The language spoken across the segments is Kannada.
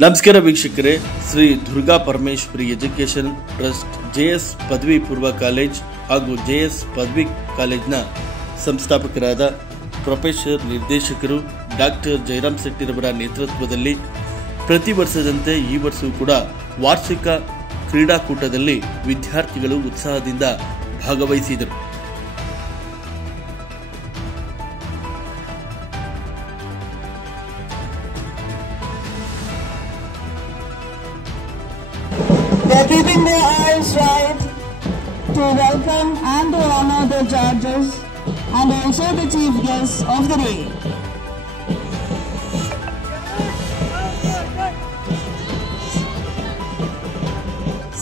ನಮಸ್ಕಾರ ವೀಕ್ಷಕರೇ, Shri Durga Parameshwari education trust JS ಪದವಿ ಪೂರ್ವ ಕಾಲೇಜ್ ಹಾಗೂ ಜೆಎಸ್ ಪದವಿ ಕಾಲೇಜ್ನ ಸಂಸ್ಥಾಪಕರಾದ ಪ್ರೊಫೆಸರ್ ನಿರ್ದೇಶಕರು ಡಾಕ್ಟರ್ ಜಯರಾಮ್ ಶೆಟ್ಟಿರವರ ನೇತೃತ್ವದಲ್ಲಿ ಪ್ರತಿ ವರ್ಷದಂತೆ ಈ ವರ್ಷವೂ ಕೂಡ ವಾರ್ಷಿಕ ಕ್ರೀಡಾಕೂಟದಲ್ಲಿ ವಿದ್ಯಾರ್ಥಿಗಳು ಉತ್ಸಾಹದಿಂದ ಭಾಗವಹಿಸಿದರು. They are keeping their eyes right to welcome and to honor the judges and also the chief guests of the day.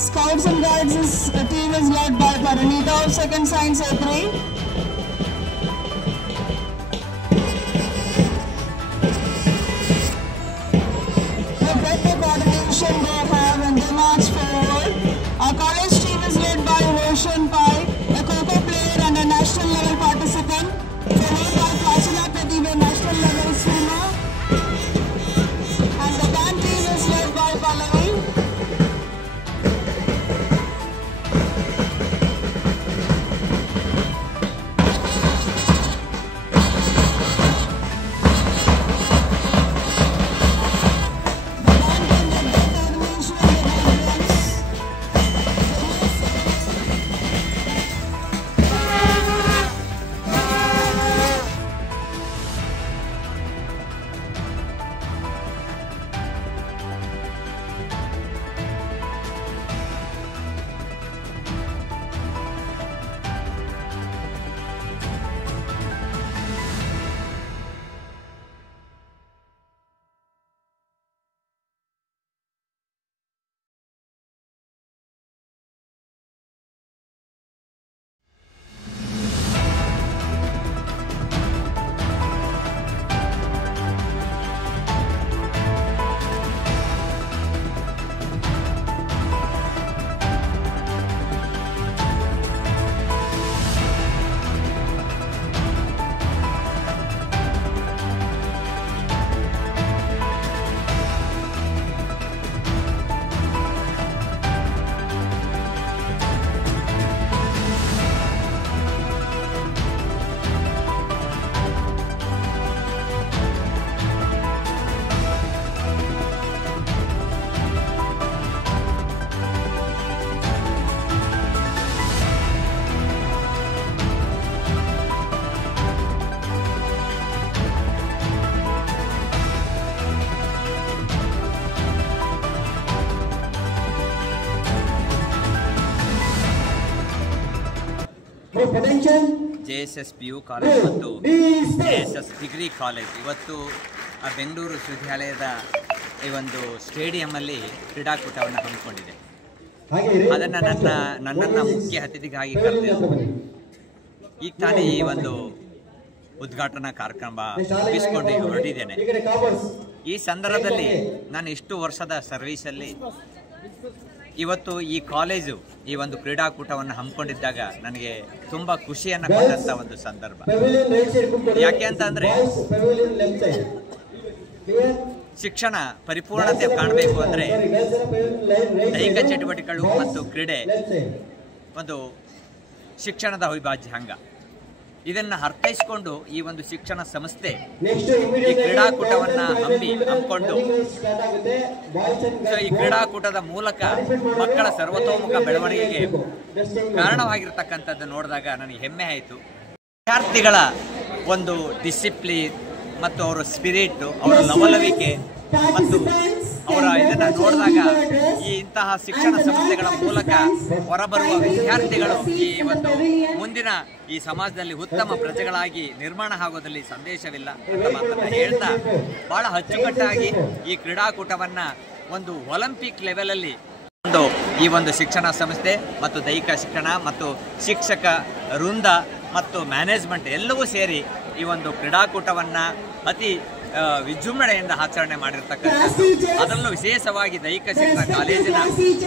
Scouts and Guides team is led by Paranita of 2nd Science A3. Look at the coordination they have and they march forward. Our college team is led by Roshan Pai, a Kho-Kho player and a national level participant, followed by Prachina Pradeep, a national level swimmer. And the band team is led by Pallavi. JSS PU college ಮತ್ತು JSS ಡಿಗ್ರಿ ಕಾಲೇಜ್ ಇವತ್ತು ಬೆಂಗಳೂರು ವಿಶ್ವವಿದ್ಯಾಲಯದ ಈ ಒಂದು ಸ್ಟೇಡಿಯಂನಲ್ಲಿ ಕ್ರೀಡಾಕೂಟವನ್ನು ಹಮ್ಮಿಕೊಂಡಿದೆ. ಅದನ್ನು ನನ್ನನ್ನು ಮುಖ್ಯ ಅತಿಥಿಗಾಗಿ ಕರೆದಿದ್ದು ಈಗ ತಾನೇ ಈ ಒಂದು ಉದ್ಘಾಟನಾ ಕಾರ್ಯಕ್ರಮ ಮುಗಿಸ್ಕೊಂಡು ಹೊರಟಿದ್ದೇನೆ. ಈ ಸಂದರ್ಭದಲ್ಲಿ ನಾನು ಇಷ್ಟು ವರ್ಷದ ಸರ್ವೀಸಲ್ಲಿ ಇವತ್ತು ಈ ಕಾಲೇಜು ಈ ಒಂದು ಕ್ರೀಡಾಕೂಟವನ್ನು ಹಮ್ಮಿಕೊಂಡಿದ್ದಾಗ ನನಗೆ ತುಂಬ ಖುಷಿಯನ್ನು ಕೊಟ್ಟಂಥ ಒಂದು ಸಂದರ್ಭ. ಯಾಕೆ ಅಂತಂದರೆ ಶಿಕ್ಷಣ ಪರಿಪೂರ್ಣತೆ ಕಾಣಬೇಕು ಅಂದರೆ ದೈಹಿಕ ಚಟುವಟಿಕೆಗಳು ಮತ್ತು ಕ್ರೀಡೆ ಒಂದು ಶಿಕ್ಷಣದ ಅವಿಭಾಜ್ಯ ಅಂಗ. ಇದನ್ನು ಅರ್ಥೈಸಿಕೊಂಡು ಈ ಒಂದು ಶಿಕ್ಷಣ ಸಂಸ್ಥೆ ಈ ಕ್ರೀಡಾಕೂಟವನ್ನು ಹಮ್ಮಿಕೊಂಡು ಈ ಕ್ರೀಡಾಕೂಟದ ಮೂಲಕ ಮಕ್ಕಳ ಸರ್ವತೋಮುಖ ಬೆಳವಣಿಗೆಗೆ ಕಾರಣವಾಗಿರ್ತಕ್ಕಂಥದ್ದು ನೋಡಿದಾಗ ನನಗೆ ಹೆಮ್ಮೆ ಆಯಿತು. ವಿದ್ಯಾರ್ಥಿಗಳ ಒಂದು ಡಿಸಿಪ್ಲಿನ್ ಮತ್ತು ಅವರ ಸ್ಪಿರಿಟ್, ಅವರ ಲವಲವಿಕೆ ಮತ್ತು ಅವರ ಇದನ್ನು ನೋಡಿದಾಗ ಈ ಇಂತಹ ಶಿಕ್ಷಣ ಸಂಸ್ಥೆಗಳ ಮೂಲಕ ಹೊರಬರುವ ವಿದ್ಯಾರ್ಥಿಗಳು ಈ ಒಂದು ಮುಂದಿನ ಈ ಸಮಾಜದಲ್ಲಿ ಉತ್ತಮ ಪ್ರಜೆಗಳಾಗಿ ನಿರ್ಮಾಣ ಆಗೋದಲ್ಲಿ ಸಂದೇಶವಿಲ್ಲ ಅಂತ ಮಾತನ್ನು ಹೇಳ್ತಾ ಬಹಳ ಅಚ್ಚುಕಟ್ಟಾಗಿ ಈ ಕ್ರೀಡಾಕೂಟವನ್ನು ಒಂದು ಒಲಿಂಪಿಕ್ ಲೆವೆಲಲ್ಲಿ ಈ ಒಂದು ಶಿಕ್ಷಣ ಸಂಸ್ಥೆ ಮತ್ತು ದೈಹಿಕ ಶಿಕ್ಷಣ ಮತ್ತು ಶಿಕ್ಷಕ ವೃಂದ ಮತ್ತು ಮ್ಯಾನೇಜ್ಮೆಂಟ್ ಎಲ್ಲವೂ ಸೇರಿ ಈ ಒಂದು ಕ್ರೀಡಾಕೂಟವನ್ನು ಅತಿ ವಿಜೃಂಭಣೆಯಿಂದ ಆಚರಣೆ ಮಾಡಿರ್ತಕ್ಕಂಥದ್ದು. ಅದರಲ್ಲೂ ವಿಶೇಷವಾಗಿ ದೈಹಿಕ ಶಿಕ್ಷಣ ಕಾಲೇಜಿನ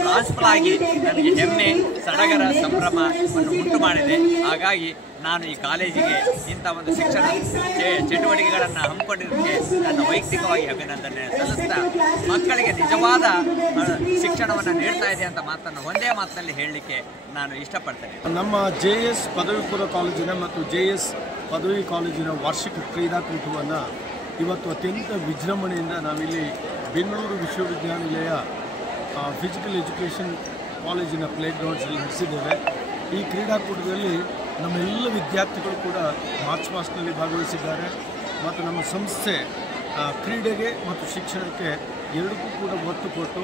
ಪ್ರಾಂಶುಪಾಲ ಆಗಿ ನನಗೆ ಹೆಮ್ಮೆ, ಸಡಗರ, ಸಂಭ್ರಮವನ್ನು ಉಂಟು ಮಾಡಿದೆ. ಹಾಗಾಗಿ ನಾನು ಈ ಕಾಲೇಜಿಗೆ ಇಂಥ ಒಂದು ಶಿಕ್ಷಣ ಚಟುವಟಿಕೆಗಳನ್ನು ಹಮ್ಮಿಕೊಂಡಿದ್ದಕ್ಕೆ ನನ್ನ ವೈಯಕ್ತಿಕವಾಗಿ ಅಭಿನಂದನೆ ಸಲ್ಲಿಸ್ತಾ ಮಕ್ಕಳಿಗೆ ನಿಜವಾದ ಶಿಕ್ಷಣವನ್ನು ನೀಡ್ತಾ ಇದೆ ಅಂತ ಮಾತನ್ನು ಒಂದೇ ಮಾತಿನಲ್ಲಿ ಹೇಳಲಿಕ್ಕೆ ನಾನು ಇಷ್ಟಪಡ್ತೇನೆ. ನಮ್ಮ JS ಪದವಿ ಪೂರ್ವ ಕಾಲೇಜಿನ ಮತ್ತು JS ಪದವಿ ಕಾಲೇಜಿನ ವಾರ್ಷಿಕ ಕ್ರೀಡಾಕೂಟವನ್ನು ಇವತ್ತು ಅತ್ಯಂತ ವಿಜೃಂಭಣೆಯಿಂದ ನಾವಿಲ್ಲಿ ಬೆಂಗಳೂರು ವಿಶ್ವವಿದ್ಯಾನಿಲಯ ಫಿಸಿಕಲ್ ಎಜುಕೇಷನ್ ಕಾಲೇಜಿನ ಪ್ಲೇಗ್ರೌಂಡ್ಸಲ್ಲಿ ನಡೆಸಿದ್ದೇವೆ. ಈ ಕ್ರೀಡಾಕೂಟದಲ್ಲಿ ನಮ್ಮೆಲ್ಲ ವಿದ್ಯಾರ್ಥಿಗಳು ಕೂಡ ಮಾರ್ಚ್ ಪಾಸ್ಟ್ನಲ್ಲಿ ಭಾಗವಹಿಸಿದ್ದಾರೆ ಮತ್ತು ನಮ್ಮ ಸಂಸ್ಥೆ ಕ್ರೀಡೆಗೆ ಮತ್ತು ಶಿಕ್ಷಣಕ್ಕೆ ಎರಡಕ್ಕೂ ಕೂಡ ಒತ್ತು ಕೊಟ್ಟು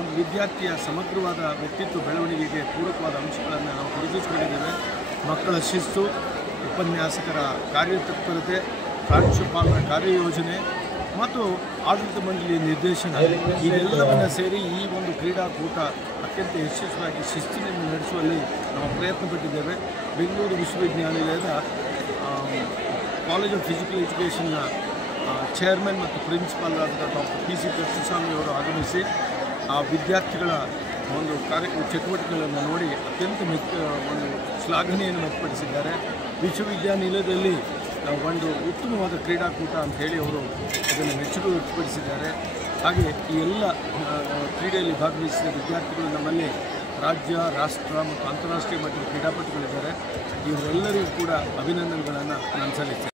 ಒಂದು ವಿದ್ಯಾರ್ಥಿಯ ಸಮಗ್ರವಾದ ವ್ಯಕ್ತಿತ್ವ ಬೆಳವಣಿಗೆಗೆ ಪೂರಕವಾದ ಅಂಶಗಳನ್ನು ನಾವು ಗುರುತಿಸಿಕೊಂಡಿದ್ದೇವೆ. ಮಕ್ಕಳ ಶಿಸ್ತು, ಉಪನ್ಯಾಸಕರ ಕಾರ್ಯತತ್ಪರತೆ, ಪ್ರಾಂಶುಪಾಲರ ಕಾರ್ಯಯೋಜನೆ ಮತ್ತು ಆಡಳಿತ ಮಂಡಳಿಯ ನಿರ್ದೇಶನ ಇದೆಲ್ಲವನ್ನು ಸೇರಿ ಈ ಒಂದು ಕ್ರೀಡಾಕೂಟ ಅತ್ಯಂತ ಯಶಸ್ವಿಯಾಗಿ ಶಿಸ್ತಿನಿಂದ ನಡೆಸುವಲ್ಲಿ ನಾವು ಪ್ರಯತ್ನ ಪಟ್ಟಿದ್ದೇವೆ. ಬೆಂಗಳೂರು ವಿಶ್ವವಿದ್ಯಾನಿಲಯದ ಕಾಲೇಜ್ ಆಫ್ ಫಿಸಿಕಲ್ ಎಜುಕೇಷನ್ನ ಚೇರ್ಮನ್ ಮತ್ತು ಪ್ರಿನ್ಸಿಪಾಲ್ ಆದ ಡಾಕ್ಟರ್ PC ಕೃಷ್ಣಸ್ವಾಮಿ ಅವರು ಆಗಮಿಸಿ ಆ ವಿದ್ಯಾರ್ಥಿಗಳ ಒಂದು ಚಟುವಟಿಕೆಗಳನ್ನು ನೋಡಿ ಅತ್ಯಂತ ಒಂದು ಶ್ಲಾಘನೆಯನ್ನು ವ್ಯಕ್ತಪಡಿಸಿದ್ದಾರೆ. ವಿಶ್ವವಿದ್ಯಾನಿಲಯದಲ್ಲಿ ಒಂದು ಉತ್ತಮವಾದ ಕ್ರೀಡಾಕೂಟ ಅಂತ ಹೇಳಿ ಅವರು ಅದನ್ನು ಮೆಚ್ಚುಗೆ ವ್ಯಕ್ತಪಡಿಸಿದ್ದಾರೆ. ಹಾಗೆ ಈ ಎಲ್ಲ ಕ್ರೀಡೆಯಲ್ಲಿ ಭಾಗವಹಿಸಿದ ವಿದ್ಯಾರ್ಥಿಗಳು ನಮ್ಮಲ್ಲಿ ರಾಜ್ಯ, ರಾಷ್ಟ್ರ ಮತ್ತು ಅಂತಾರಾಷ್ಟ್ರೀಯ ಮಟ್ಟದ ಕ್ರೀಡಾಪಟುಗಳಿದ್ದಾರೆ. ಇವರೆಲ್ಲರಿಗೂ ಕೂಡ ಅಭಿನಂದನೆಗಳನ್ನು ನಾನು ಸಲ್ಲಿಸ್ತೇನೆ.